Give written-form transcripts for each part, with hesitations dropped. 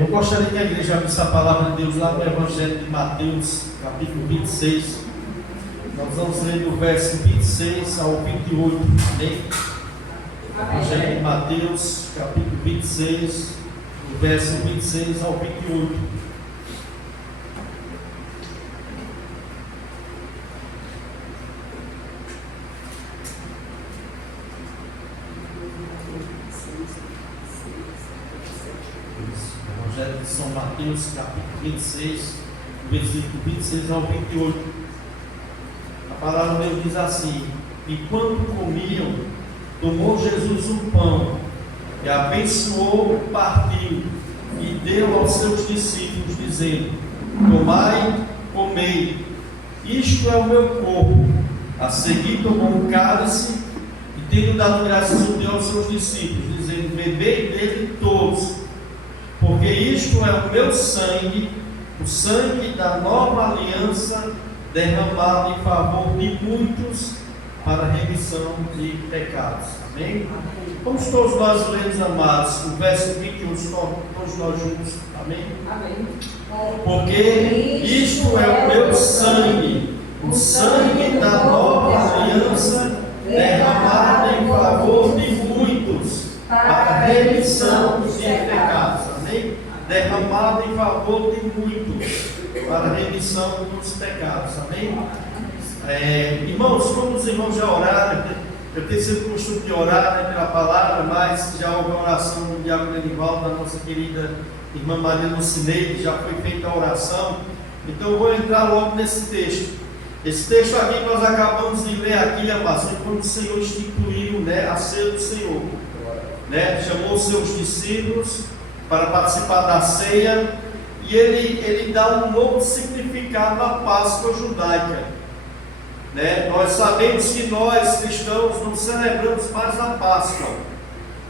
Eu gostaria que a igreja abrisse a palavra de Deus lá no Evangelho de Mateus, capítulo 26. Nós vamos ler do verso 26 ao 28. Amém? Evangelho de Mateus, capítulo 26, do verso 26 ao 28. Evangelho de São Mateus, capítulo 26, versículo 26 ao 28. A palavra de Deus diz assim: enquanto comiam, tomou Jesus um pão, e abençoou, partiu, e deu aos seus discípulos, dizendo: tomai, comei, isto é o meu corpo. A seguir tomou um cálice, e tendo dado graças a Deus aos seus discípulos, dizendo: bebei dele todos, porque isto é o meu sangue, o sangue da nova aliança, derramado em favor de muitos para a remissão de pecados. Amém? Vamos todos nós lermos, amados, o verso 21, todos nós juntos. Amém? Amém. Porque isto é o meu sangue, o sangue da nova aliança, derramado em favor de muitos para a remissão de pecados. Amém? Derramado em favor de muitos para a remissão dos pecados. Amém? Irmãos, como os irmãos já oraram, eu tenho sido costume de orar pela palavra, mas já houve a oração do diácono Enivaldo, da nossa querida irmã Maria Lucineide, já foi feita a oração. Então eu vou entrar logo nesse texto. Esse texto aqui nós acabamos de ler aqui, amados, quando o Senhor instituiu, a ceia do Senhor, chamou os seus discípulos para participar da ceia, e ele dá um novo significado à Páscoa judaica. Nós sabemos que nós cristãos não celebramos mais a Páscoa,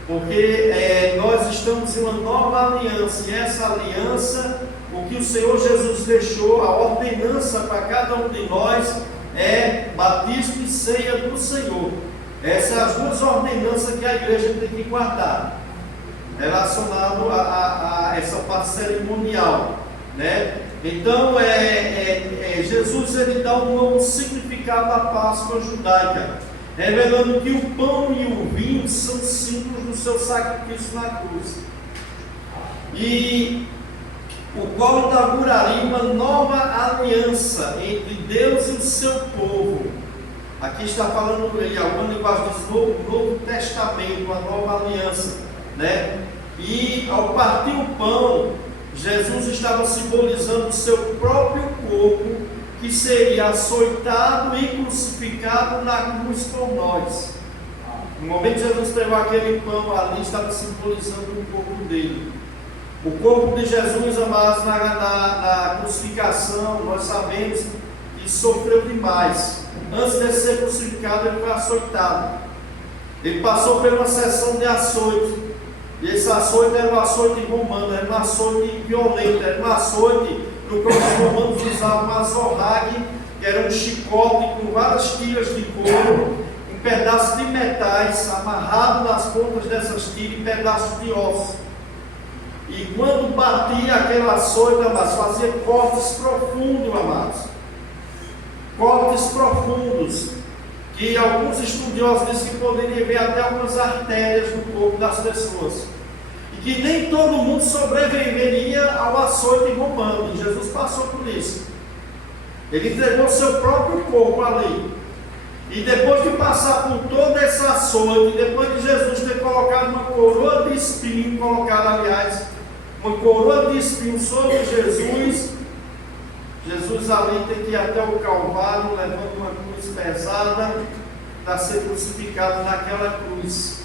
porque nós estamos em uma nova aliança, e essa aliança, o que o Senhor Jesus deixou, a ordenança para cada um de nós é batismo e ceia do Senhor. Essas são as duas ordenanças que a igreja tem que guardar, relacionado a essa parte cerimonial, Então, Jesus ele dá um novo significado à Páscoa judaica, revelando que o pão e o vinho são símbolos do seu sacrifício na cruz, e o qual inauguraria uma nova aliança entre Deus e o seu povo. Aqui está falando, em alguma linguagem diz Novo Testamento, uma nova aliança, E ao partir o pão, Jesus estava simbolizando o seu próprio corpo, que seria açoitado e crucificado na cruz por nós. No momento que Jesus pegou aquele pão ali, estava simbolizando o corpo dele. O corpo de Jesus, amados, na crucificação, nós sabemos que sofreu demais. Antes de ser crucificado, ele foi açoitado. Ele passou por uma sessão de açoite. E esse açoite era um açoite romano, era um açoite violento, era um açoite no qual os romanos usavam uma zorrague, que era um chicote com várias tiras de couro, um pedaço de metais amarrado nas pontas dessas tiras e pedaços de ossos. E quando batia aquele açoite, amados, fazia cortes profundos, amados. Cortes profundos, que alguns estudiosos dizem que poderia ver até algumas artérias no corpo das pessoas, e que nem todo mundo sobreviveria ao açoite romano. E Jesus passou por isso. Ele entregou seu próprio corpo ali, e depois de passar por todo esse açoite, depois de Jesus ter colocado uma coroa de espinho, uma coroa de espinho sobre Jesus ali tem que ir até o Calvário, levando uma cruz pesada para ser crucificado naquela cruz.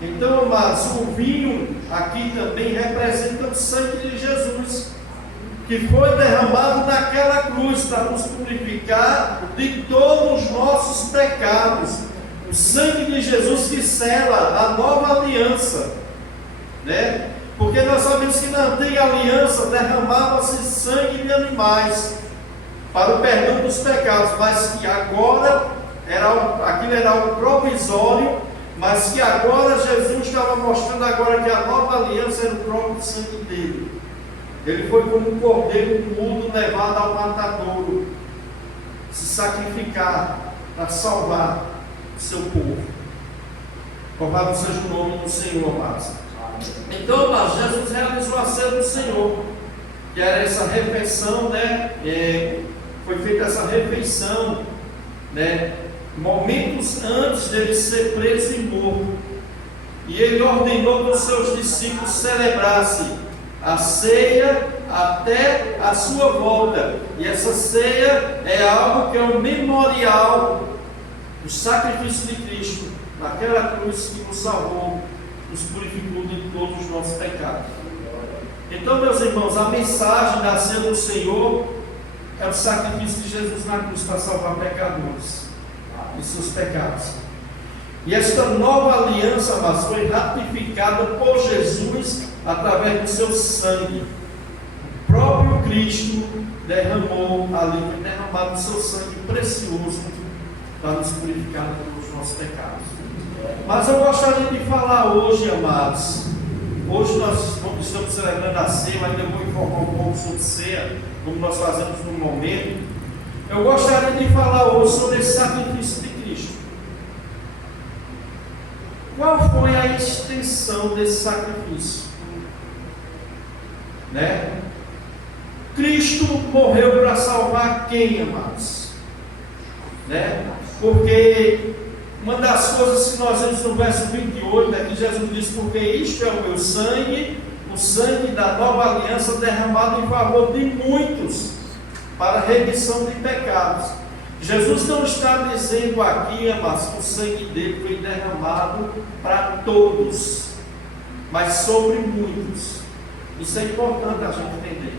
Então, amados, o vinho aqui também representa o sangue de Jesus, que foi derramado naquela cruz para nos purificar de todos os nossos pecados. O sangue de Jesus que sela a nova aliança, Porque nós sabemos que na antiga aliança derramava-se sangue de animais para o perdão dos pecados, mas que agora aquilo era o provisório, mas que agora Jesus estava mostrando agora que a nova aliança era o próprio sangue dele. Ele foi como um cordeiro mudo levado ao matadouro, se sacrificar para salvar o seu povo. Louvado seja o nome do Senhor, amados. Então, amados, Jesus realizou a ceia do Senhor, que era essa refeição, né? Foi feita essa refeição, né? Momentos antes dele ser preso e morto. E ele ordenou que os seus discípulos celebrassem a ceia até a sua volta. E essa ceia é algo que é um memorial do sacrifício de Cristo, naquela cruz que nos salvou, nos purificou de todos os nossos pecados. Então, meus irmãos, a mensagem da ceia do Senhor é o sacrifício de Jesus na cruz para salvar pecadores e seus pecados. E esta nova aliança, mas foi ratificada por Jesus através do seu sangue. O próprio Cristo derramou ali, foi derramado o seu sangue precioso para nos purificar dos nossos pecados. Mas eu gostaria de falar hoje, amados. Hoje nós estamos celebrando a ceia, mas ainda vou informar um pouco sobre ceia, como nós fazemos no momento. Eu gostaria de falar hoje sobre esse sacrifício de Cristo. Qual foi a extensão desse sacrifício? Né? Cristo morreu para salvar quem, amados? Né? Porque uma das coisas que nós vemos no verso 28 é que Jesus diz: porque isto é o meu sangue, o sangue da nova aliança derramado em favor de muitos, para a remissão de pecados. Jesus não está dizendo aqui, amados, que o sangue dele foi derramado para todos, mas sobre muitos. Isso é importante a gente entender.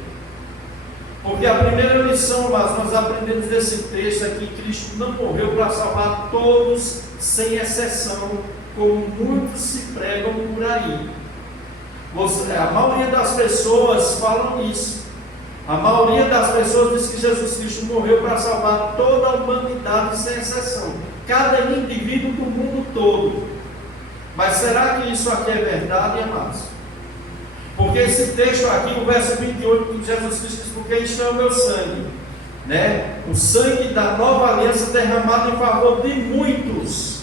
Porque a primeira lição, amados, nós aprendemos desse texto é que Cristo não morreu para salvar todos, sem exceção, como muitos se pregam por aí. A maioria das pessoas falam isso. A maioria das pessoas diz que Jesus Cristo morreu para salvar toda a humanidade, sem exceção, cada indivíduo do mundo todo. Mas será que isso aqui é verdade, amados? Porque esse texto aqui, o verso 28, que Jesus Cristo diz: porque isto é o meu sangue, né? O sangue da nova aliança derramado em favor de muitos,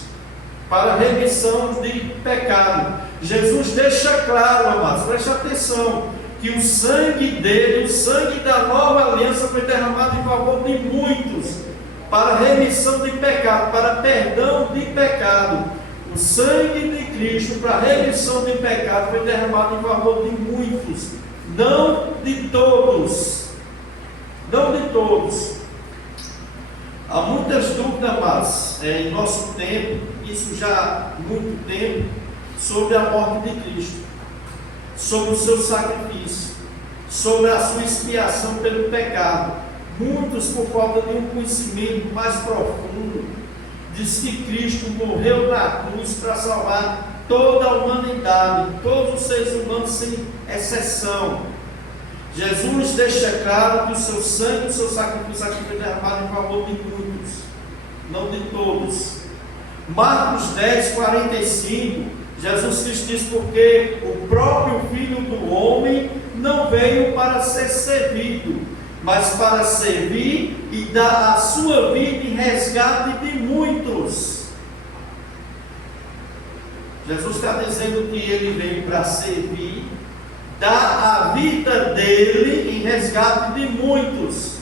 para a remissão de pecado. Jesus deixa claro, amados, preste atenção, que o sangue dele, o sangue da nova aliança foi derramado em favor de muitos, para a remissão de pecado, para perdão de pecado. O sangue de Cristo para a remissão de pecado foi derramado em favor de muitos, não de todos. Não de todos. Há muitas dúvidas, mas em nosso tempo, isso já há muito tempo, sobre a morte de Cristo, sobre o seu sacrifício, sobre a sua expiação pelo pecado. Muitos, por falta de um conhecimento mais profundo, diz que Cristo morreu na cruz para salvar toda a humanidade, todos os seres humanos sem exceção. Jesus deixa claro que o seu sangue, o seu sacrifício aqui foi derramado em favor de muitos, não de todos. Marcos 10, 45, Jesus Cristo diz: porque o próprio Filho do Homem não veio para ser servido, mas para servir e dar a sua vida em resgate de muitos. Jesus está dizendo que ele veio para servir, dar a vida dele em resgate de muitos,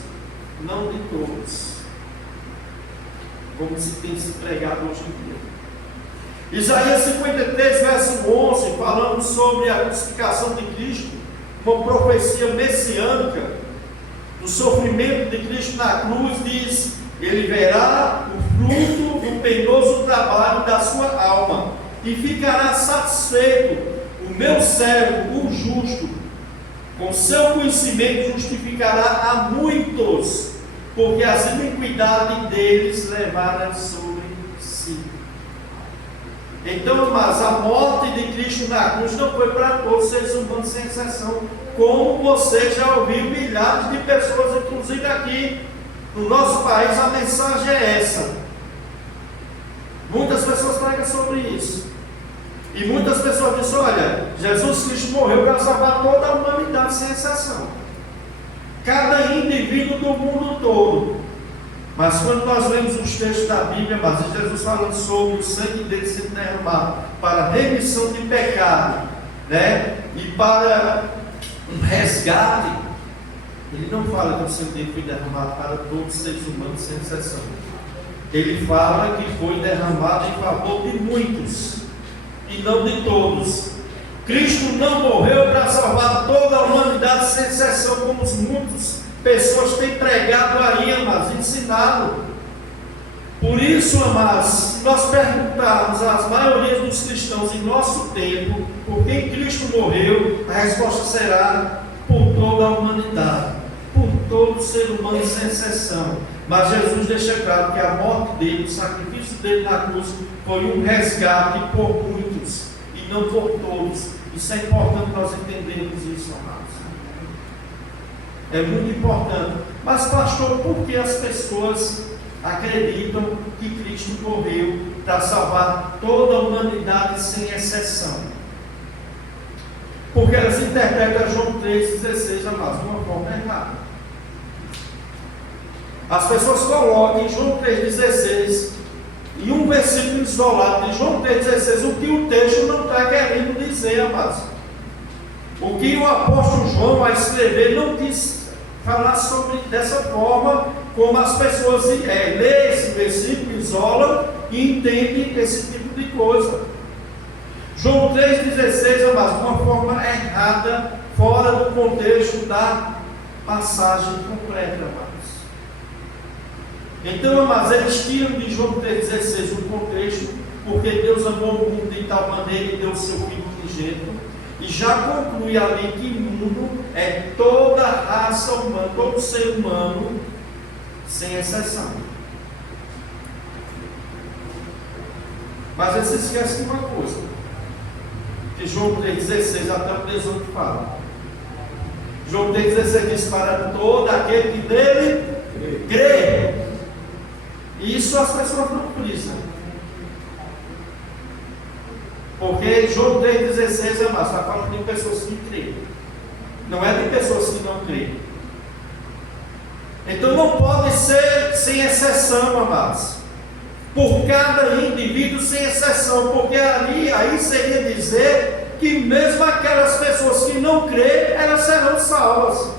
não de todos, como se tem se pregado hoje em dia. Isaías 53, verso 11, falando sobre a crucificação de Cristo, uma profecia messiânica do sofrimento de Cristo na cruz, diz: ele verá o fruto do penoso trabalho da sua alma e ficará satisfeito. O meu servo, o justo, com seu conhecimento justificará a muitos, porque as iniquidades deles levaram sobre si. Então, mas a morte de Cristo na cruz não foi para todos os seres humanos, sem exceção, como você já ouviu milhares de pessoas, inclusive aqui no nosso país, a mensagem é essa. Muitas pessoas pregam sobre isso. E muitas pessoas dizem: olha, Jesus Cristo morreu para salvar toda a humanidade, sem exceção. Cada indivíduo do mundo todo. Mas quando nós lemos os textos da Bíblia, mas Jesus falando sobre o sangue dele sendo derramado para remissão de pecado, né? E para um resgate, ele não fala que o sangue dele foi derramado para todos os seres humanos, sem exceção. Ele fala que foi derramado em favor de muitos e não de todos. Cristo não morreu para salvar toda a humanidade, sem exceção, como muitas pessoas têm pregado aí, amados, ensinado. Por isso, amados, se nós perguntarmos às maiorias dos cristãos em nosso tempo por quem Cristo morreu, a resposta será: por toda a humanidade, por todo ser humano, sem exceção. Mas Jesus deixa claro que a morte dele, o sacrifício dele na cruz, foi um resgate por muitos e não por todos. Isso é importante nós entendermos isso, amados. É muito importante. Mas, pastor, por que as pessoas acreditam que Cristo morreu para salvar toda a humanidade, sem exceção? Porque elas interpretam João 3,16, amados, de uma forma errada. As pessoas colocam em João 3,16, em um versículo isolado de João 3,16, o que o texto não está querendo dizer, amados. O que o apóstolo João, ao escrever, não quis falar sobre dessa forma, como as pessoas lêem esse versículo, isolam e entendem esse tipo de coisa. João 3,16, amados, de uma forma errada, fora do contexto da passagem completa, amados. Então, amados, eles tiram de João 3,16 o contexto, porque Deus amou o mundo de tal maneira e deu o seu Filho unigênito, e já conclui ali que mundo é toda a raça humana, todo ser humano, sem exceção. Mas eles esquecem de uma coisa, que João 3,16 até o 18 fala. João 3,16 diz: para todo aquele que nele crê. Isso as pessoas não frisam. Porque João 3,16, amados, está falando de pessoas que creem. Não é de pessoas que não creem. Então não pode ser sem exceção, amados. Por cada indivíduo, sem exceção. Porque aí seria dizer que mesmo aquelas pessoas que não creem, elas serão salvas.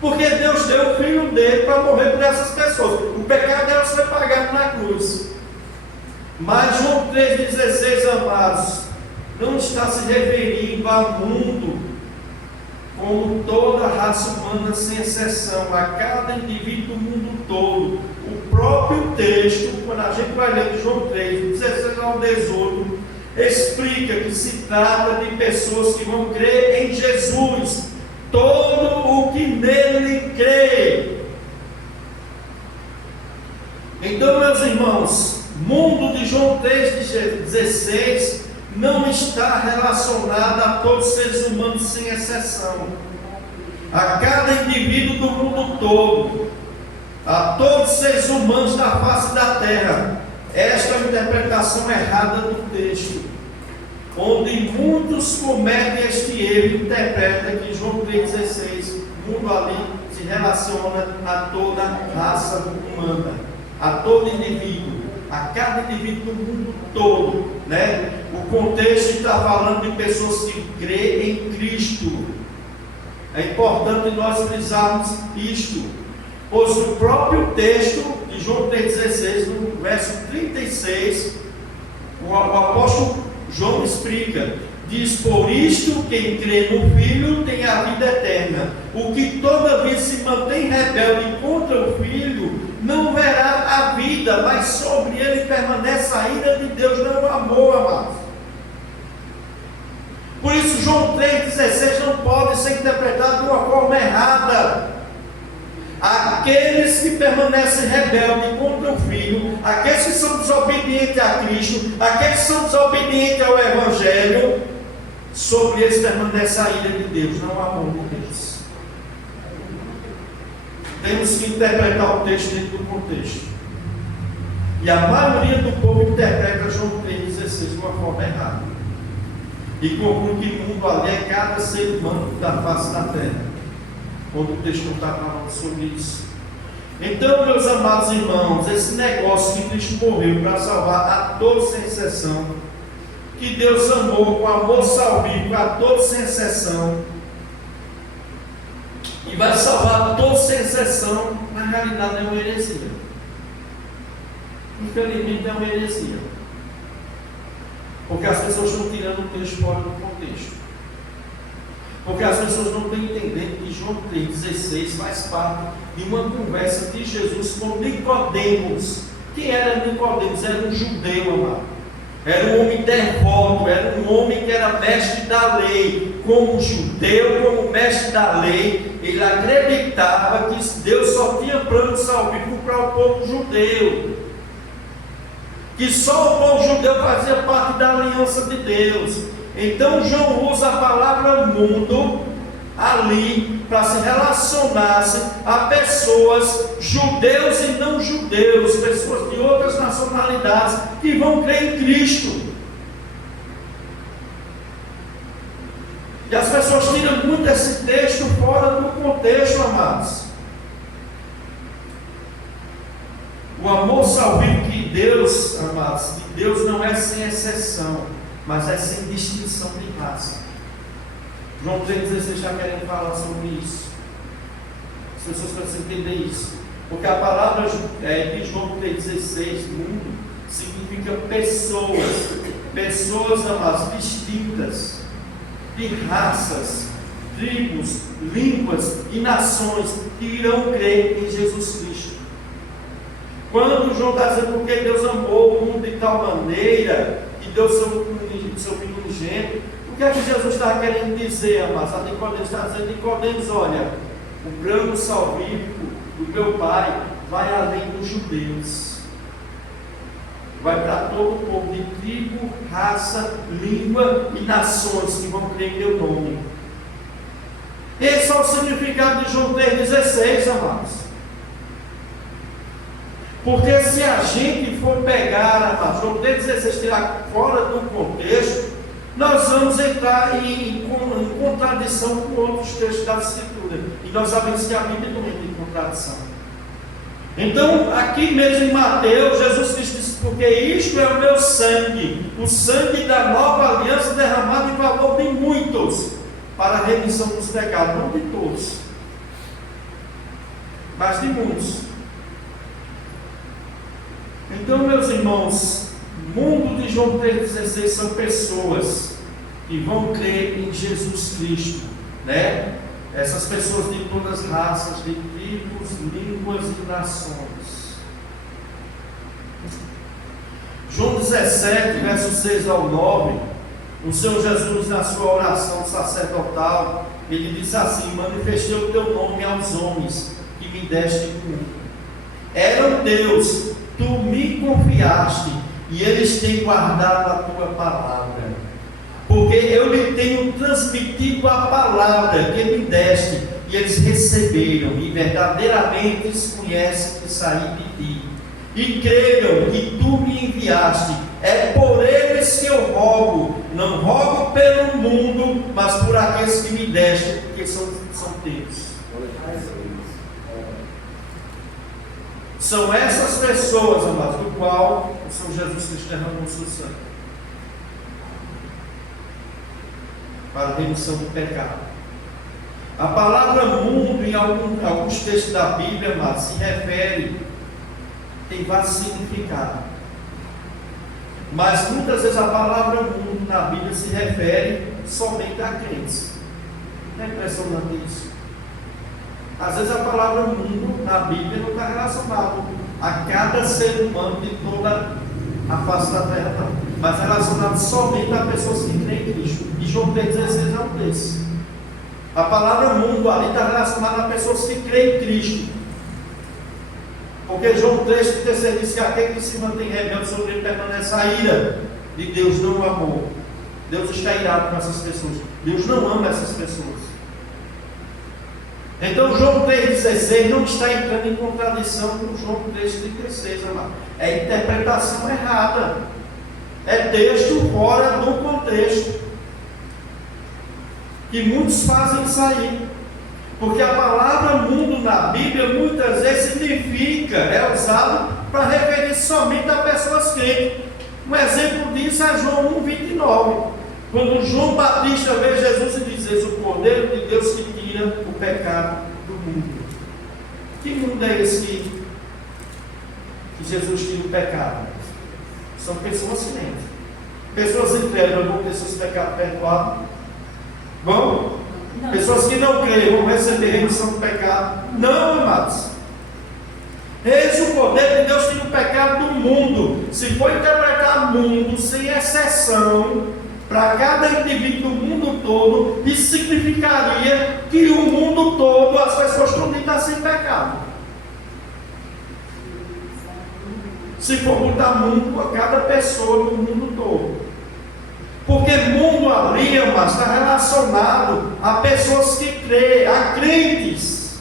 Porque Deus deu o Filho dele para morrer por essas pessoas. O pecado delas foi pagado na cruz. Mas João 3,16, amados, não está se referindo ao mundo como toda a raça humana, sem exceção, a cada indivíduo do mundo todo. O próprio texto, quando a gente vai ler de João 3, 16 ao 18, explica que se trata de pessoas que vão crer em Jesus. Todo o que nele crê. Então, meus irmãos, mundo de João 3,16 não está relacionado a todos os seres humanos, sem exceção. A cada indivíduo do mundo todo, a todos os seres humanos da face da terra. Esta é a interpretação errada do texto, onde muitos cometem este erro e interpretam que João 3,16, mundo ali se relaciona a toda a raça humana, a todo indivíduo, a cada indivíduo do mundo todo, né? O contexto está falando de pessoas que creem em Cristo. É importante nós frisarmos isto, pois o próprio texto de João 3,16, no verso 36, o apóstolo João explica, diz: por isto quem crê no Filho tem a vida eterna. O que todavia se mantém rebelde contra o Filho não verá a vida, mas sobre ele permanece a ira de Deus, não o amor, amados. Por isso João 3,16 não pode ser interpretado de uma forma errada. Aqueles que permanecem rebeldes contra o Filho, aqueles que são desobedientes a Cristo, aqueles que são desobedientes ao Evangelho, sobre eles permanece a ira de Deus, não o amor de Deus. Temos que interpretar o texto dentro do contexto. E a maioria do povo interpreta João 3,16 de uma forma errada. E conclui que o mundo ali é cada ser humano da face da terra. Quando o texto não está falando sobre isso. Então, meus amados irmãos, esse negócio que Cristo morreu para salvar a todos sem exceção, que Deus amou com amor salvífico a todos sem exceção, e vai salvar todos sem exceção, na realidade é uma heresia. Infelizmente é uma heresia. Porque as pessoas estão tirando o texto fora do contexto. Porque as pessoas não estão entendendo que João 3,16 faz parte de uma conversa de Jesus com Nicodemos. Quem era Nicodemos? Era um judeu, amado. Era um homem devoto, era um homem que era mestre da lei. Como judeu, como mestre da lei, ele acreditava que Deus só tinha plano salvífico para o povo judeu. Que só o povo judeu fazia parte da aliança de Deus. Então João usa a palavra mundo ali para se relacionar a pessoas, judeus e não judeus, pessoas de outras nacionalidades que vão crer em Cristo. E as pessoas tiram muito esse texto fora do contexto, amados. O amor salvífico de Deus, amados, de Deus não é sem exceção, mas é sem distinção de raça. João 3,16 está querendo falar sobre isso. As pessoas precisam entender isso. Porque a palavra de João 3,16, mundo, significa pessoas. Pessoas, amados, distintas, de raças, tribos, línguas e nações que irão crer em Jesus Cristo. Quando João está dizendo porque Deus amou o mundo de tal maneira que deu seu filho unigênito, o que é que Jesus está querendo dizer, amados? A Nicodemos está dizendo: Nicodemos, olha, o plano salvífico do meu Pai vai além dos judeus, vai para todo o povo de tribo, raça, língua e nações que vão crer em meu nome. Esse é o significado de João 3,16, amados. Porque se a gente for pegar, amados, João 3,16 tirar fora do contexto, nós vamos entrar em contradição com outros textos da Escritura. E nós sabemos que a Bíblia não entra em contradição. Então, aqui mesmo em Mateus, Jesus Cristo disse: porque isto é o meu sangue, o sangue da nova aliança derramado em favor de muitos, para a remissão dos pecados, não de todos, mas de muitos. Então, meus irmãos, o mundo de João 3,16 são pessoas que vão crer em Jesus Cristo, né? Essas pessoas de todas as raças, de tribos, línguas e nações. João 17, versos 6 ao 9, o Senhor Jesus, na sua oração sacerdotal, ele disse assim: manifestei o teu nome aos homens que me deste comigo. Eram Deus, tu me confiaste, e eles têm guardado a tua palavra. Porque eu lhe tenho transmitido a palavra que me deste, e eles receberam, e verdadeiramente conhecem que saí de ti, e creiam que tu me enviaste. É por eles que eu rogo, não rogo pelo mundo, mas por aqueles que me deste, porque são teus. São essas pessoas, amados, do qual o Senhor Jesus Cristo derramou o seu sangue para a remissão do pecado. A palavra mundo, em alguns textos da Bíblia, amados, se refere, tem vários significados. Mas muitas vezes a palavra mundo na Bíblia se refere somente a crentes. Não é impressionante isso? Às vezes a palavra mundo na Bíblia não está relacionada a cada ser humano de toda a face da terra, não. Mas é relacionado somente a pessoas que creem em Cristo. E João 3,16 é um desses. A palavra mundo ali está relacionada a pessoas que creem em Cristo. Porque João 3,16 diz que aquele que se mantém rebelde sobre ele permanece a ira de Deus, não o amor. Deus está irado com essas pessoas. Deus não ama essas pessoas. Então João 3,16 não está entrando em contradição com João 3,36, amado. É interpretação errada. É texto fora do contexto. Que muitos fazem sair. Porque a palavra mundo na Bíblia muitas vezes significa, é usado para referir somente a pessoas crentes. Um exemplo disso é João 1,29. Quando João Batista vê Jesus e diz: "Eis o Cordeiro de Deus que tira o pecado do mundo." Que mundo é esse que Jesus tira o pecado? São pessoas crentes. Pessoas incrédulas vão ter seus pecados perdoados? Vão? Não. Pessoas que não creem vão receber remissão do pecado? Não, amados. Eis o poder de Deus tira o pecado do mundo. Se for interpretar mundo sem exceção para cada indivíduo do mundo todo, isso significaria que o mundo todo, as pessoas estão ditas sem pecado. Se for botar mundo a cada pessoa do mundo todo. Porque mundo ali, mas está relacionado a pessoas que creem, a crentes.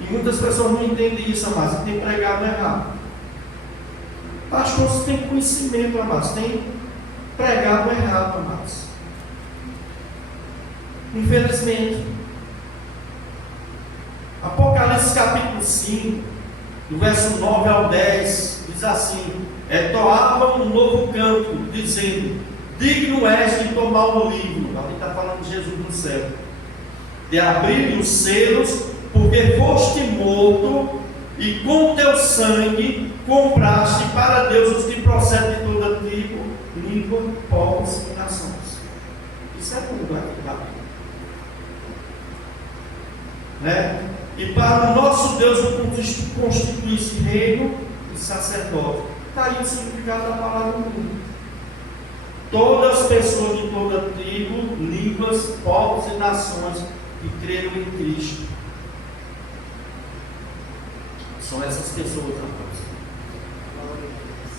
E muitas pessoas não entendem isso, mas tem pregado errado. Pastores têm conhecimento, amados, tem pregado errado, amados. Infelizmente. Apocalipse capítulo 5, do verso 9 ao 10, diz assim: "Entoavam um novo canto, dizendo: Digno és de tomar o livro." Ali está falando de Jesus no céu. "De abrir os selos, porque foste morto, e com teu sangue compraste para Deus os que procedem de toda tribo, língua, povos e nações." Isso é tudo aqui da Bíblia. Né? "E para o nosso Deus o constituísse reino e sacerdote." Está aí o significado da palavra mundo. Todas as pessoas de toda tribo, línguas, povos e nações que creram em Cristo. São essas pessoas, amados.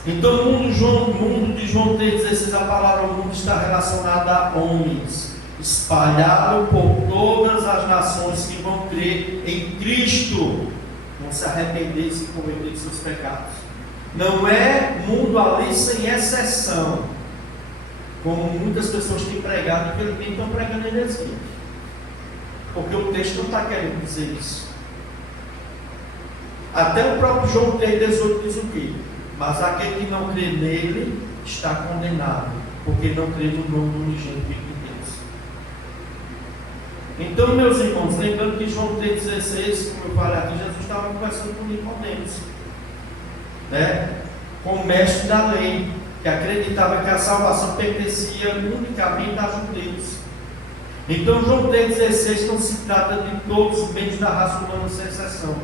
Então, no mundo de João 3,16, a palavra mundo está relacionada a homens, espalhado por todas as nações que vão crer em Cristo, vão se arrepender e se converter de seus pecados. Não é mundo ali sem exceção, como muitas pessoas têm pregado, e infelizmente estão pregando heresia. Porque o texto não está querendo dizer isso. Até o próprio João 3,18 diz o quê? "Mas aquele que não crê nele está condenado, porque não crê no nome do unigênito de Deus." Então, meus irmãos, lembrando que João 3,16, como eu falei aqui, Jesus estava conversando com Nicodemos, né? Com o mestre da lei, que acreditava que a salvação pertencia unicamente a judeus. Então, João 3,16 não se trata de todos os membros da raça humana sem exceção,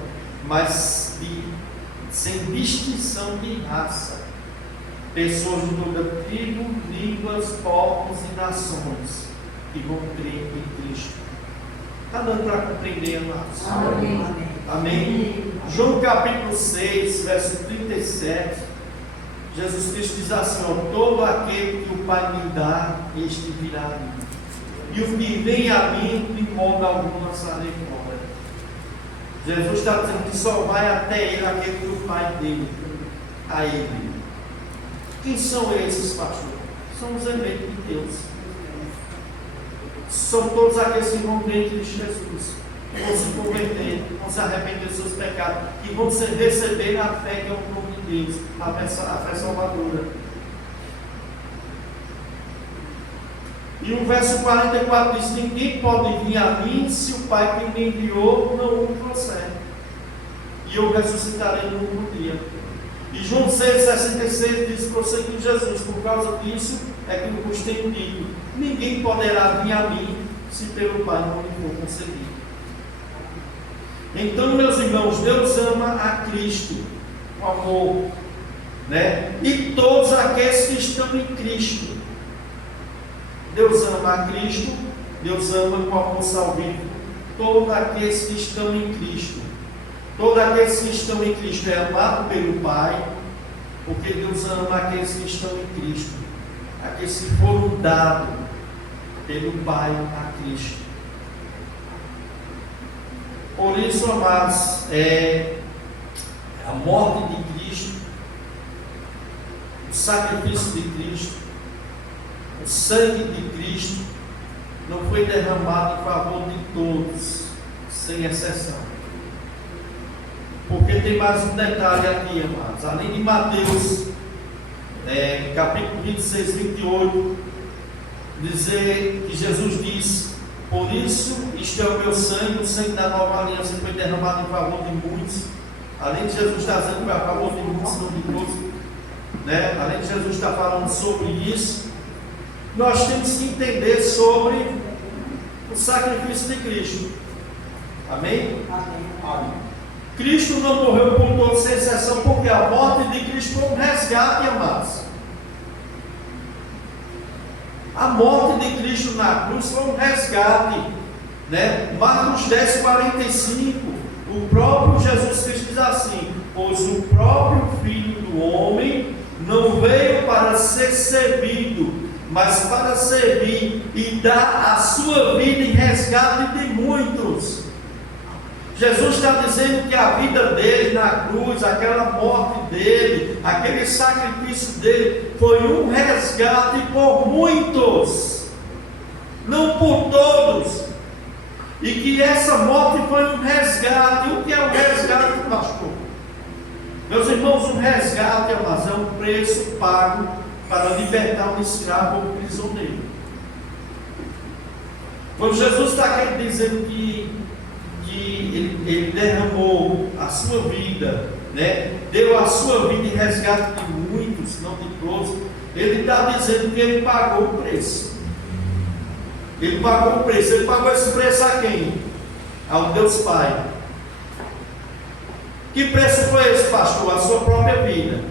mas sem distinção de raça. Pessoas de toda tribo, línguas, povos e nações que vão crer em Cristo. Está dando para compreender, amados? Amém. Amém. João capítulo 6, verso 37. Jesus Cristo diz assim: "Todo aquele que o Pai me dá, este virá a mim. E o que vem a mim, de modo algum lançarei fora." Jesus está dizendo que só vai até ele aquele que o Pai dele, a ele. Quem são esses, pastor? São os eleitos de Deus. São todos aqueles que vão crer em Cristo Jesus, que vão se converter, vão se arrepender dos seus pecados, que vão receber a fé que é o nome de Deus, a fé salvadora. E o verso 44 diz: "Ninguém pode vir a mim se o Pai que me enviou não o trouxer, e eu ressuscitarei no último dia." E João 6,66 diz, prosseguindo Jesus: "Por causa disso é que eu vos tenho dito: ninguém poderá vir a mim se pelo Pai não lhe for concedido." Então, meus irmãos, Deus ama a Cristo com amor, né? E todos aqueles que estão em Cristo. Deus ama a Cristo, Deus ama com amor salvífico todos aqueles que estão em Cristo. Todos aqueles que estão em Cristo é amado pelo Pai, porque Deus ama aqueles que estão em Cristo, aqueles que foram dados pelo Pai a Cristo. Por isso, amados, a morte de Cristo, o sacrifício de Cristo, o sangue de Cristo não foi derramado em favor de todos, sem exceção. Porque tem mais um detalhe aqui, amados. Além de Mateus, capítulo 26, 28, dizer que Jesus disse: por isso, isto é o meu sangue, o sangue da nova aliança foi derramado em favor de muitos. Além de Jesus estar dizendo que foi a favor de muitos, não de todos, né? Além de Jesus estar falando sobre isso, nós temos que entender sobre o sacrifício de Cristo. Amém? Amém. Cristo não morreu por todos, sem exceção, porque a morte de Cristo foi um resgate, amados. A morte de Cristo na cruz foi um resgate, né? Marcos 10, 45, o próprio Jesus Cristo diz assim: pois o próprio Filho do Homem não veio para ser servido, mas para servir e dar a sua vida em resgate de muitos. Jesus está dizendo que a vida dele na cruz, aquela morte dele, aquele sacrifício dele, foi um resgate por muitos, não por todos. E que essa morte foi um resgate. O que é um resgate, pastor? Meus irmãos, um resgate, amados, é um preço pago para libertar um escravo ou um prisioneiro. Quando Jesus está dizendo que ele derramou a sua vida, né? Deu a sua vida em resgate de muitos, não de todos, ele está dizendo que ele pagou o preço. Ele pagou o preço. Ele pagou esse preço a quem? Ao Deus Pai. Que preço foi esse, pastor? A sua própria vida,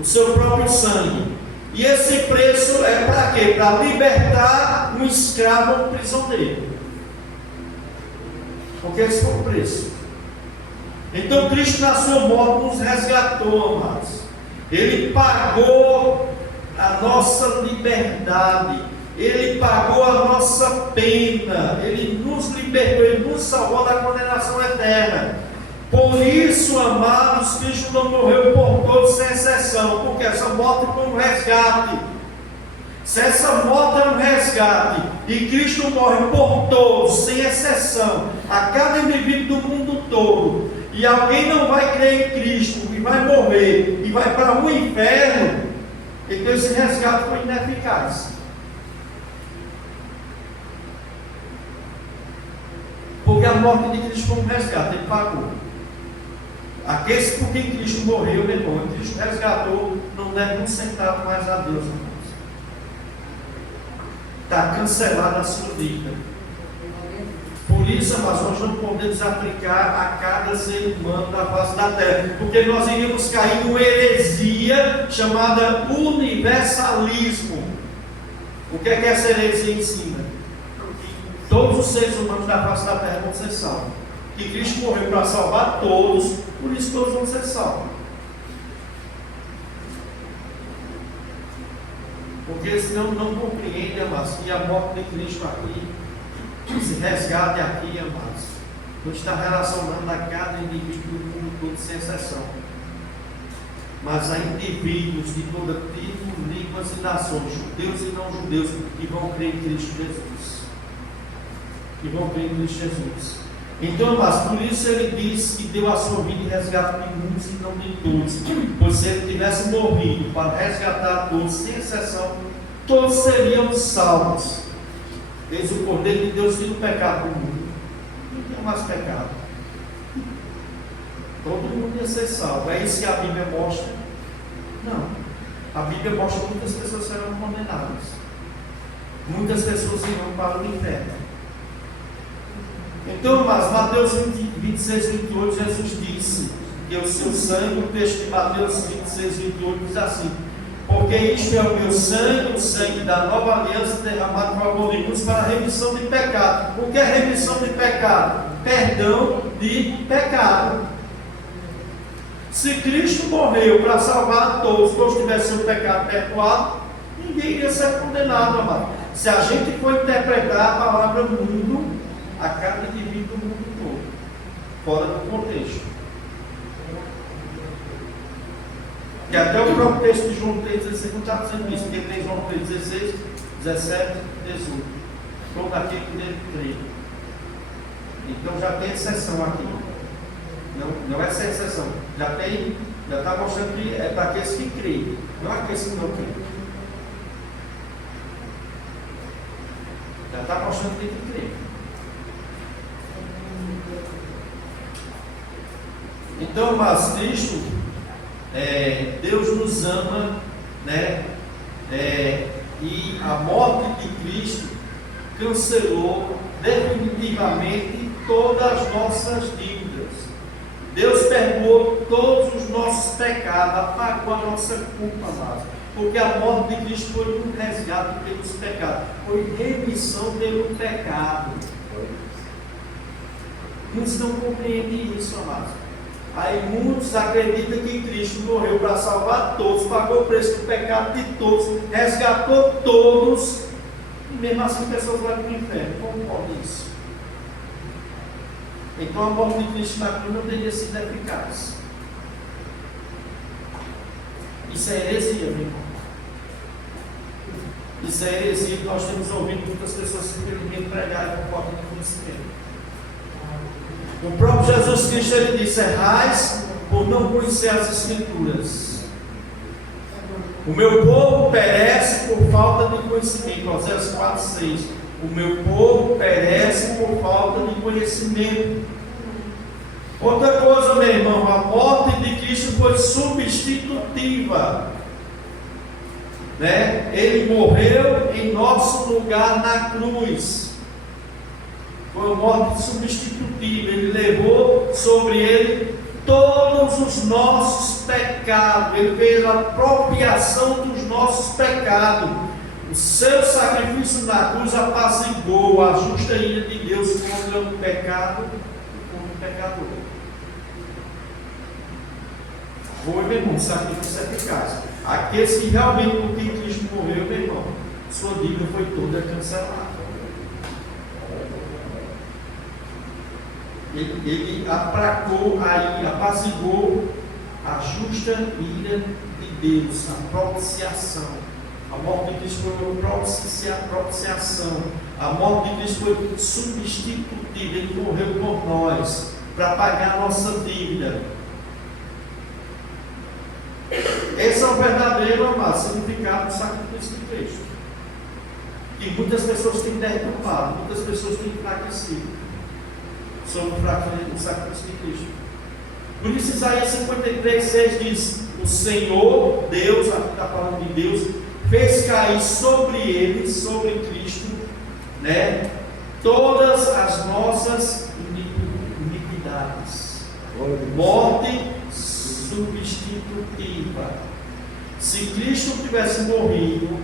o seu próprio sangue. E esse preço é para quê? Para libertar um escravo ou um prisioneiro. Porque esse foi o preço. Então Cristo na sua morte nos resgatou, amados. Ele pagou a nossa liberdade. Ele pagou a nossa pena. Ele nos libertou. Ele nos salvou da condenação eterna. Por isso, amados, Cristo não morreu por todos sem exceção. Porque essa morte foi um resgate. Se essa morte é um resgate e Cristo morre por todos, sem exceção, a cada indivíduo do mundo todo, e alguém não vai crer em Cristo e vai morrer e vai para o inferno, então esse resgate foi ineficaz. Porque a morte de Cristo foi um resgate, ele pagou. Aqueles por quem Cristo morreu, meu irmão, Cristo resgatou, não deve um centavo mais a Deus, irmãos. Está cancelada a sua dívida. Por isso, amados, nós não podemos aplicar a cada ser humano da face da terra, porque nós iríamos cair numa heresia chamada universalismo. O que é que essa heresia ensina? Que todos os seres humanos da face da terra vão ser salvos. Que Cristo morreu para salvar todos, por isso todos vão ser salvos. Porque senão não compreende, amados, que a morte de Cristo aqui, esse resgate aqui, amados, não está relacionando a cada indivíduo do mundo todo, sem exceção. Mas há indivíduos de todo tipo, línguas e nações, judeus e não judeus, que vão crer em Cristo Jesus. Que vão crer em Cristo Jesus. Então, amados, por isso ele diz que deu a sua vida em resgate de muitos e não de todos. Pois se ele tivesse morrido para resgatar todos, sem exceção, todos seriam salvos. Eis o Cordeiro de Deus tira o pecado do mundo. Não tem mais pecado. Todo mundo ia ser salvo. É isso que a Bíblia mostra? Não. A Bíblia mostra que muitas pessoas serão condenadas. Muitas pessoas irão para o inferno. Então, mas Mateus 26, 28, Jesus disse que o seu sangue, o texto de Mateus 26, 28 diz assim: porque isto é o meu sangue, o sangue da nova aliança derramado em favor de muitos para a remissão de pecado. O que é remissão de pecado? Perdão de pecado. Se Cristo morreu para salvar todos tivessem o pecado perdoado, ninguém iria ser condenado, amado. Se a gente for interpretar a palavra mundo, a cada indivíduo do mundo todo, fora do contexto. Que até o próprio texto de João 3,16 não está dizendo isso, porque tem João 3,16, 17, 18. Todo aquele que nele crê. Então já tem exceção aqui. Não é sem exceção. Já está mostrando que é para aqueles que creem, não aqueles que não creem. Já está mostrando que tem que crer. Então, mas Cristo, Deus nos ama, né? E a morte de Cristo cancelou definitivamente todas as nossas dívidas. Deus perdoou todos os nossos pecados, apagou a nossa culpa, amado. Porque a morte de Cristo foi um resgate pelos pecados, foi remissão pelo pecado. Muitos não compreendem isso, amados. Aí muitos acreditam que Cristo morreu para salvar todos, pagou o preço do pecado de todos, resgatou todos, e mesmo assim pessoas vão para o inferno. Como pode isso? Então a morte de Cristo na cruz não teria sido eficaz. Isso é heresia, meu irmão. Isso é heresia que nós temos ouvido muitas pessoas simplesmente pregarem com falta de conhecimento. O próprio Jesus Cristo, ele disse: errais por não conhecer as Escrituras. O meu povo perece por falta de conhecimento. Oséias 4,6. O meu povo perece por falta de conhecimento. Outra coisa, meu irmão, a morte de Cristo foi substitutiva. Né? Ele morreu em nosso lugar na cruz. Foi uma morte substitutiva. Ele levou sobre ele todos os nossos pecados. Ele fez a apropriação dos nossos pecados. O seu sacrifício na cruz apaciguou a justa ira de Deus contra o pecado e contra o pecador. Foi, meu irmão, um sacrifício eficaz. Aqueles que realmente por quem Cristo morreu, meu irmão, sua dívida foi toda cancelada. Ele aplacou, apaciguou a justa ira de Deus, a propiciação. A morte de Cristo foi uma propiciação. A morte de Cristo foi substitutiva. Ele morreu por nós, para pagar a nossa dívida. Esse é o verdadeiro, amado, significado do sacrifício de Cristo. E muitas pessoas têm deturpado, muitas pessoas têm enfraquecido sobre o sacrifício de Cristo. Por isso Isaías 53,6 diz: o Senhor, Deus, aqui está falando de Deus, fez cair sobre ele, sobre Cristo, né, todas as nossas iniquidades. Morte substitutiva. Se Cristo tivesse morrido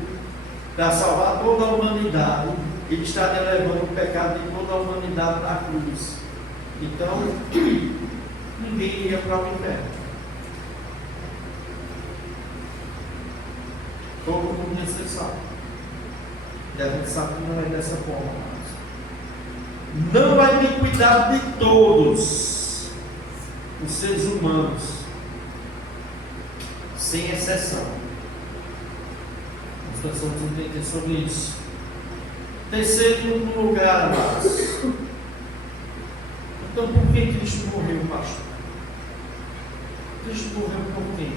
para salvar toda a humanidade, ele estaria levando o pecado de toda a humanidade na cruz. Então, ninguém iria para o inferno. Todo mundo necessário. E a gente sabe que não é dessa forma. Não há iniquidade de todos os seres humanos, sem exceção. Nós precisamos entender sobre isso. Terceiro lugar, amados. Então, por que Cristo morreu, pastor? Cristo morreu por quê?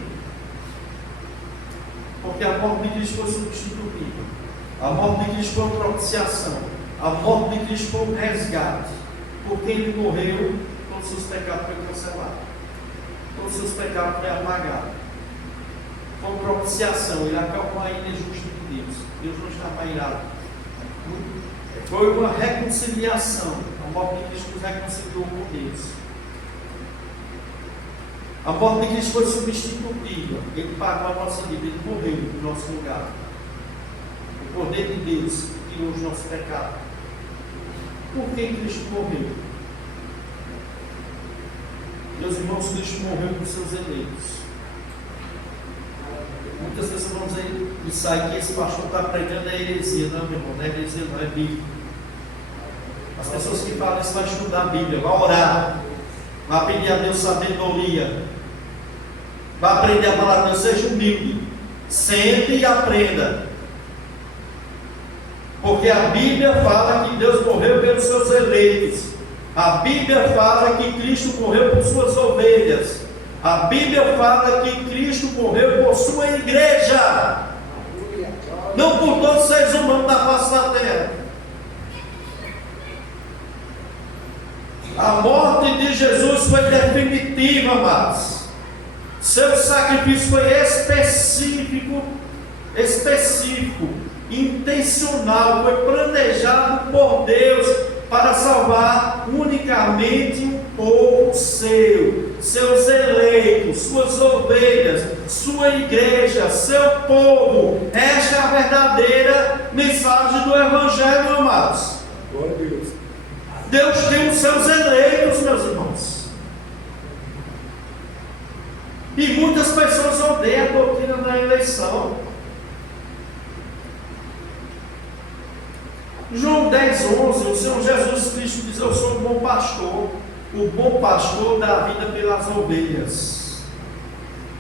Porque a morte de Cristo foi substitutiva. A morte de Cristo foi uma propiciação. A morte de Cristo foi um resgate. Porque ele morreu, todos os seus pecados foram cancelados. Todos os seus pecados foram apagados. Foi uma propiciação. Ele acalmou a ira justa de Deus. Deus não estava irado. Foi uma reconciliação. A morte de Cristo nos reconciliou com Deus. A morte de Cristo foi substitutiva. Ele pagou a nossa dívida. Ele morreu no nosso lugar. O poder de Deus tirou os nossos pecados. Por que Cristo morreu? Meus irmãos, Cristo morreu por seus eleitos. Muitas pessoas vão dizer isso aí que esse pastor está pregando é heresia. Não, meu irmão, não é heresia, não é Bíblia. As pessoas que falam isso vão estudar a Bíblia, vão orar, vão pedir a Deus sabedoria, vão aprender a palavra de Deus. Seja humilde, sente e aprenda. Porque a Bíblia fala que Deus morreu pelos seus eleitos. A Bíblia fala que Cristo morreu por suas ovelhas. A Bíblia fala que Cristo morreu por sua igreja. Não por todos os seres humanos da face da terra. A morte de Jesus foi definitiva, amados. Seu sacrifício foi específico, intencional, foi planejado por Deus para salvar unicamente um povo seu, seus eleitos, suas ovelhas, sua igreja, seu povo. Esta é a verdadeira mensagem do Evangelho, amados. Glória a Deus. Deus tem os seus eleitos, meus irmãos. E muitas pessoas odeiam a doutrina da eleição. João 10:11, o Senhor Jesus Cristo diz: eu sou o bom pastor. O bom pastor dá a vida pelas ovelhas.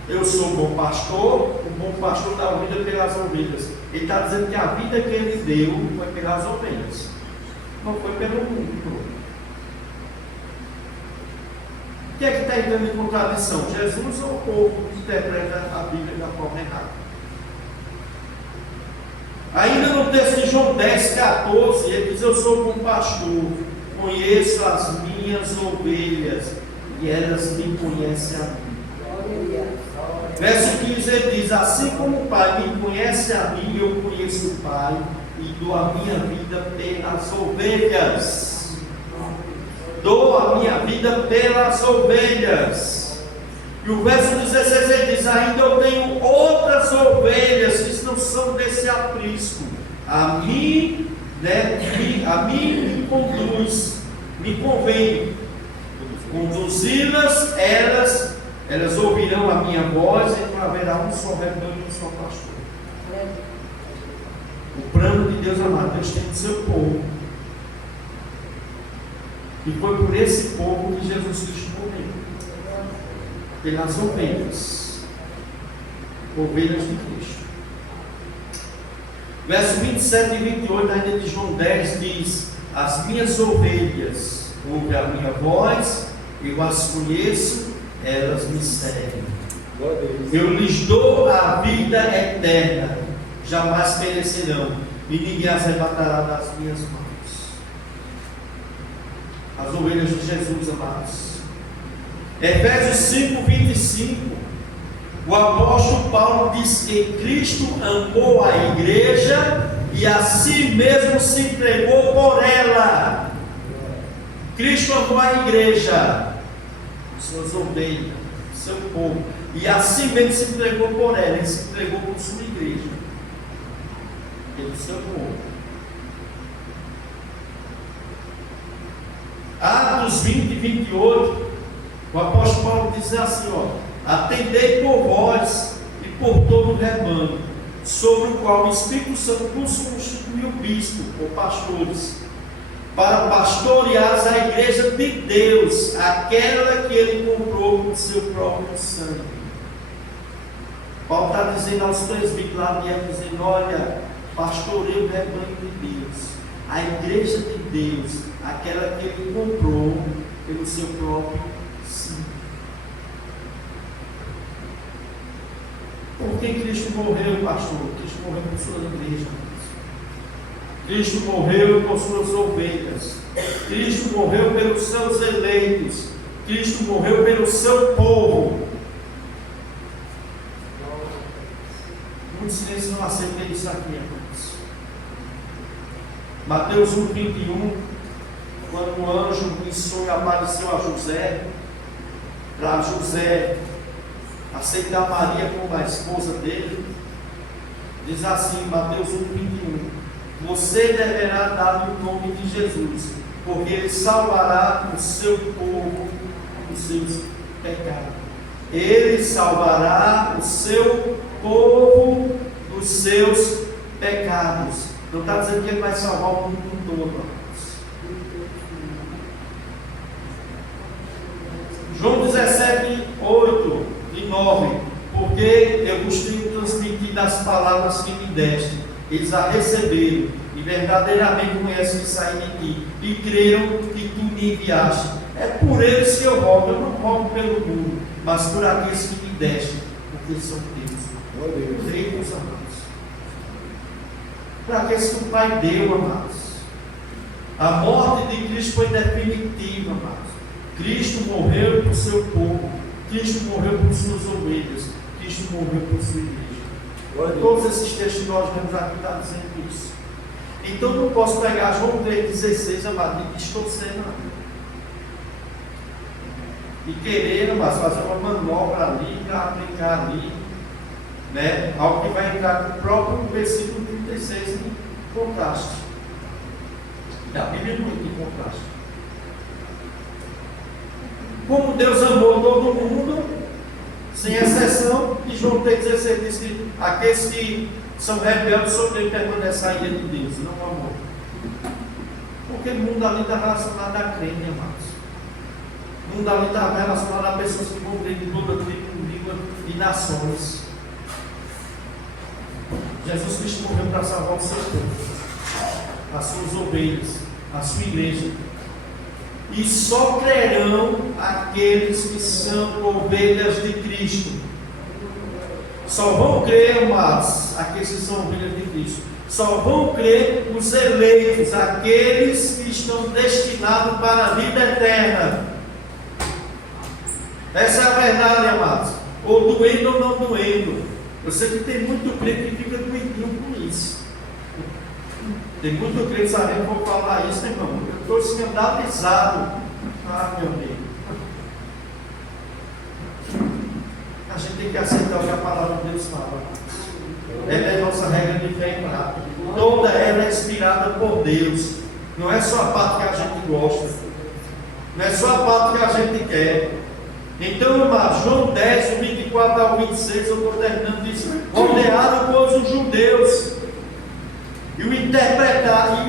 Eu sou o bom pastor dá a vida pelas ovelhas. Ele está dizendo que a vida que ele deu foi pelas ovelhas, não foi pelo mundo. O que é que está entrando em contradição? Jesus ou o povo que interpreta a Bíblia da forma errada? Ainda no texto de João 10:14, ele diz: eu sou o bom pastor, conheço as minhas ovelhas e elas me conhecem a mim. Verso 15 ele diz: assim como o Pai me conhece a mim, eu conheço o Pai e dou a minha vida pelas ovelhas. Dou a minha vida pelas ovelhas. E o verso 16 ele diz: ainda eu tenho outras ovelhas que não são desse aprisco. A mim me conduz, me convém conduzi-las, elas ouvirão a minha voz, e não haverá um só rebanho e um só pastor. O plano de Deus, amado, Deus tem o seu povo. E foi por esse povo que Jesus Cristo morreu. Pelas ovelhas. Ovelhas de Cristo. Verso 27 e 28, ainda de João 10, diz: as minhas ovelhas ouvem a minha voz, eu as conheço, elas me seguem. Eu lhes dou a vida eterna, jamais perecerão, e ninguém as arrebatará das minhas mãos. As ovelhas de Jesus, amados. Efésios 5:25, o apóstolo Paulo diz que Cristo amou a igreja e a si mesmo se entregou por ela. Cristo amou a igreja, suas ovelhas, seu povo, e a si mesmo se entregou por ela. Ele se entregou por sua igreja, pelo seu povo. Atos 20:28, o apóstolo Paulo diz assim: atendei por vós e por todo o rebanho, sobre o qual o Espírito Santo nos constituiu bispo, ou pastores, para pastorear a igreja de Deus, aquela que ele comprou com seu próprio sangue. Paulo está dizendo aos presbíteros lá de Éfeso, dizendo: olha, pastoreio o rebanho de Deus, a igreja de Deus, aquela que ele comprou pelo seu próprio sangue. Por que Cristo morreu, pastor? Cristo morreu por sua igreja. Cristo morreu por suas ovelhas. Cristo morreu pelos seus eleitos. Cristo morreu pelo seu povo. Muitos silêncio não aceitam isso aqui, irmãos. Mateus 1:21, quando um anjo em sonho apareceu a José, para José aceitar Maria como a esposa dele, diz assim, Mateus 1:21, você deverá dar o nome de Jesus, porque ele salvará o seu povo dos seus pecados. Ele salvará o seu povo dos seus pecados. Não está dizendo que Ele vai salvar o mundo todo, amados. João 17, 8 e 9. Porque eu vos tenho transmitido as palavras que me deste, eles a receberam, e verdadeiramente conhecem que saí de ti, e creram que tu me enviaste. É por eles que eu rogo, eu não rogo pelo mundo, mas por aqueles que me deste, porque eles são teus. Creio, meus amados. Por aqueles que o Pai deu, amados. A morte de Cristo foi definitiva, amados. Cristo morreu por seu povo, Cristo morreu por suas ovelhas, Cristo morreu por sua igreja. Todos esses textos que nós vemos aqui estão dizendo isso. Então não posso pegar João 3,16, amado, e distorcer, não. E querer, mas fazer uma manobra ali para aplicar ali, né? Algo que vai entrar no próprio versículo 36 em contraste. E a Bíblia é muito em contraste. Como Deus amou todo mundo, sem exceção, e João 3,16 diz que aqueles que são rebeldes sobre ele permanecem a ira de Deus, não o amor. Porque o mundo ali está relacionado a crente, amados. O mundo ali está relacionado a pessoas que vão crer de toda tribo, língua e nações. Jesus Cristo morreu para salvar o seu povo, as suas ovelhas, a sua igreja. E só crerão aqueles que são ovelhas de Cristo. Só vão crer, amados, aqueles que são ovelhas de Cristo. Só vão crer os eleitos, aqueles que estão destinados para a vida eterna. Essa é a verdade, amados. Ou doendo ou não doendo. Eu sei que tem muito crente que fica doidinho com isso. Tem muito crente sabendo que eu vou falar isso, né, irmão? Eu estou escandalizado. Ah, meu amigo. A gente tem que aceitar o que a palavra de Deus fala. Ela é a nossa regra de fé e prática. Toda ela é inspirada por Deus. Não é só a parte que a gente gosta. Não é só a parte que a gente quer. Então, irmão, João 10, 24 ao 26, eu estou terminando disso. Rodearam, pois, os judeus. E o interpretaram,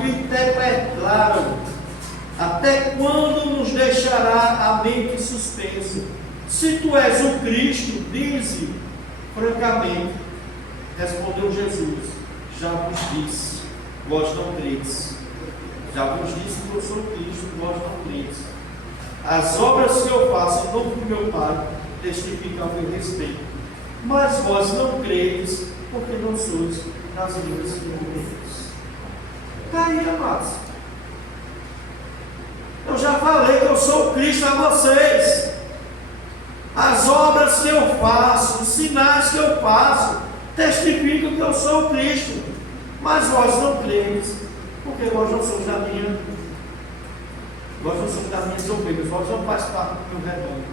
até quando nos deixará a mente suspensa? Se tu és o Cristo, dize francamente. Respondeu Jesus: já vos disse, vós não credes. Já vos disse que eu sou Cristo, vós não credes. As obras que eu faço em nome do meu Pai testificam a meu respeito. Mas vós não credes, porque não sois nas línguas que não credes. Está aí, amados. Eu já falei que eu sou Cristo a vocês. As obras que eu faço, os sinais que eu faço, testificam que eu sou o Cristo. Mas vós não credes, porque vós não sois da minha. Vós não sois das minhas ovelhas, vós não faz parte do meu rebanho.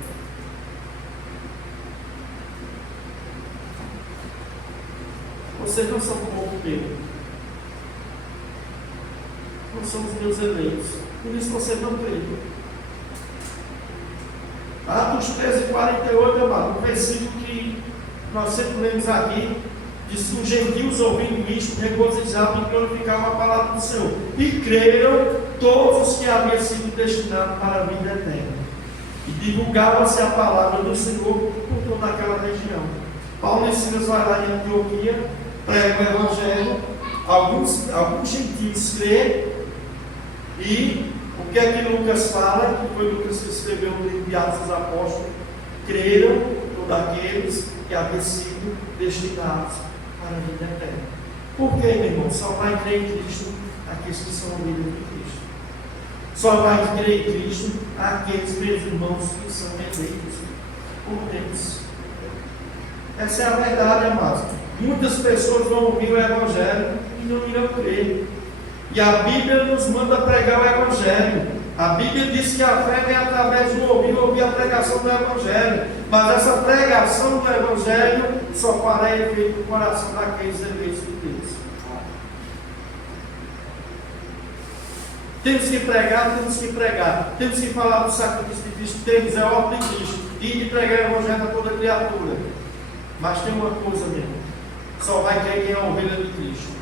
Vocês não são o povo meu. Não são os meus eleitos. Por isso vocês não creem. Atos 13, 48, amado, um versículo que nós sempre lemos aqui, diz que os gentios ouvindo isto, regozijavam e glorificavam a palavra do Senhor. E creram todos os que haviam sido destinados para a vida eterna. E divulgava-se a palavra do Senhor por toda aquela região. Paulo e Silas vai lá em Antioquia, prega o Evangelho, alguns gentios creem. E o que é que Lucas fala? Que foi Lucas que escreveu no livro de Atos dos Apóstolos. Creram todos aqueles que haviam sido destinados para a vida eterna. Por quê, meu irmão? Só vai crer em Cristo aqueles que são ovelhas de Cristo. Só vai crer em Cristo aqueles meus irmãos que são eleitos por Deus. Essa é a verdade, amados. Muitas pessoas vão ouvir o Evangelho e não irão crer. E a Bíblia nos manda pregar o Evangelho. A Bíblia diz que a fé vem através do ouvir a pregação do Evangelho. Mas essa pregação do Evangelho só fará efeito no coração daqueles eleitos de Deus. Temos que pregar, temos que pregar. Temos que falar do sacrifício de Cristo. Temos, é a ordem de Cristo. E de pregar o Evangelho a toda criatura. Mas tem uma coisa, meu irmão. Só vai crer quem é a ovelha de Cristo.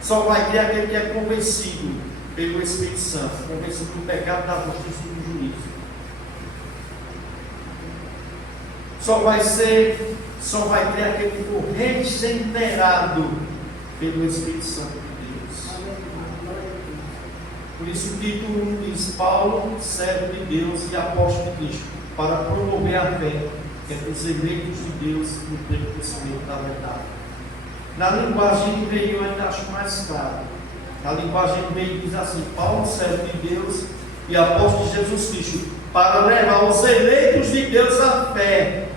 Só vai crer aquele que é convencido pelo Espírito Santo, convencido do pecado, da justiça e do juízo. Só vai crer aquele que for regenerado pelo Espírito Santo de Deus. Por isso o título 1 diz: Paulo, servo de Deus e apóstolo de Cristo, para promover a fé entre os eleitos de Deus no pleno conhecimento da verdade. Na linguagem do meio eu ainda acho mais claro. Na linguagem do meio diz assim: Paulo, servo de Deus e apóstolo de Jesus Cristo, para levar os eleitos de Deus à fé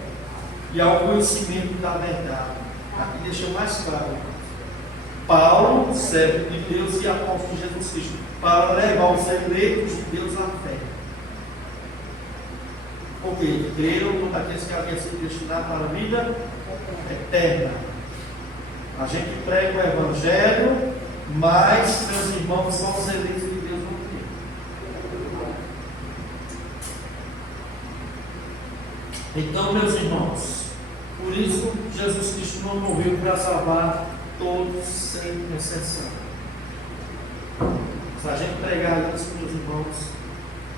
e ao conhecimento da verdade. Aqui deixa mais claro. Paulo, servo de Deus e apóstolo de Jesus Cristo, para levar os eleitos de Deus à fé. Porque creram todos aqueles que haviam sido destinados para a vida eterna. A gente prega o Evangelho, mas, meus irmãos, só os eleitos de Deus vão crer. Então, meus irmãos, por isso Jesus Cristo não morreu para salvar todos sem exceção. Se a gente pregar isso, meus irmãos,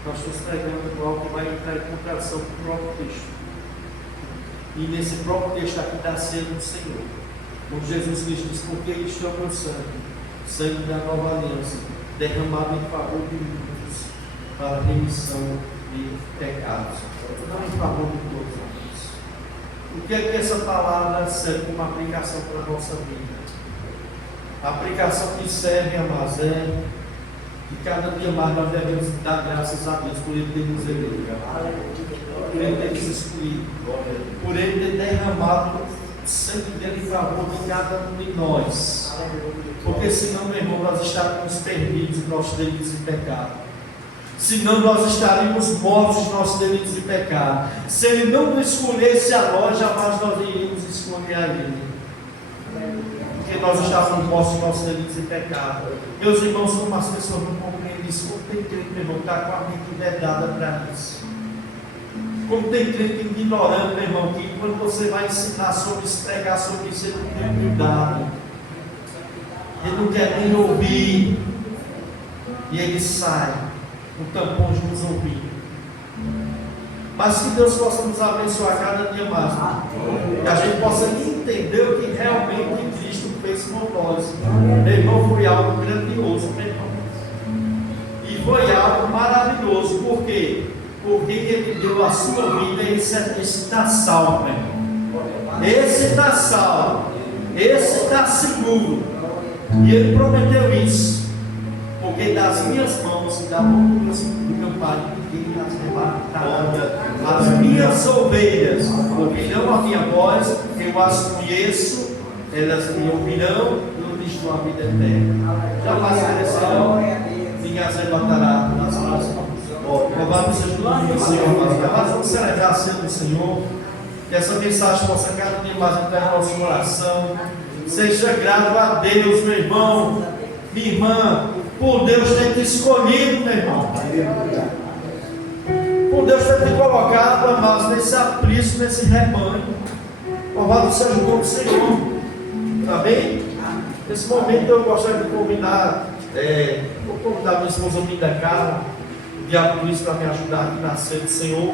nós estamos pregando algo que vai entrar em contradição com o próprio texto. E nesse próprio texto aqui está sendo o Senhor. Como Jesus Cristo diz: porque isto é o meu sangue da nova aliança, derramado em favor de muitos, para a remissão de pecados. Não em favor de todos, amigos. O que é que essa palavra serve como aplicação para a nossa vida? A aplicação que serve, amados, é que cada dia mais nós devemos dar graças a Deus por Ele ter nos eleito, por Ele ter nos escolhido, por Ele ter derramado sangue dele em favor de cada um de nós. Porque senão, meu irmão, nós estaríamos perdidos em nossos delitos e pecados. Senão nós estaríamos mortos em nossos delitos e pecados. Se Ele não nos escolhesse a nós, jamais nós iríamos escolher a Ele. Porque nós estávamos mortos em nossos delitos e pecados. Meus irmãos, como as pessoas não compreendem isso, como tem crente, meu irmão, que está com a mente vedada para isso. Como tem crente ignorante, meu irmão, que quando você vai ensinar sobre isso, pregar sobre isso, ele não tem cuidado. Ele não quer nem ouvir. E ele sai com tampões nos ouvidos. Mas que Deus possa nos abençoar cada dia mais. Que a gente possa entender o que realmente Cristo fez por nós. Meu irmão, foi algo grandioso, meu irmão. E foi algo maravilhoso. Por quê? Porque Ele deu a sua vida. Esse está salvo, meu irmão. Esse está salvo. Esse está seguro. E Ele prometeu isso. Porque das minhas mãos e da mão do meu Pai, ninguém as arrebatará. As minhas ovelhas ouvirão a minha voz, eu as conheço, elas me ouvirão e eu lhes dou a vida eterna. Jamais perecerão, ninguém as arrebatará das minhas mãos. Louvado seja o nome do Senhor, mas vamos celebrar a ceia do Senhor. Que essa mensagem possa cada dia mais entrar no nosso coração. Seja grato a Deus, meu irmão, minha irmã, por Deus ter te escolhido, meu irmão. Por Deus ter te colocado, amados, nesse aprisco, nesse rebanho. Louvado seja o nome do Senhor. Amém? Nesse momento eu gostaria de convidar, vou convidar minha esposa Minda Carla, o diabo Luiz, para me ajudar aqui na ceia do Senhor.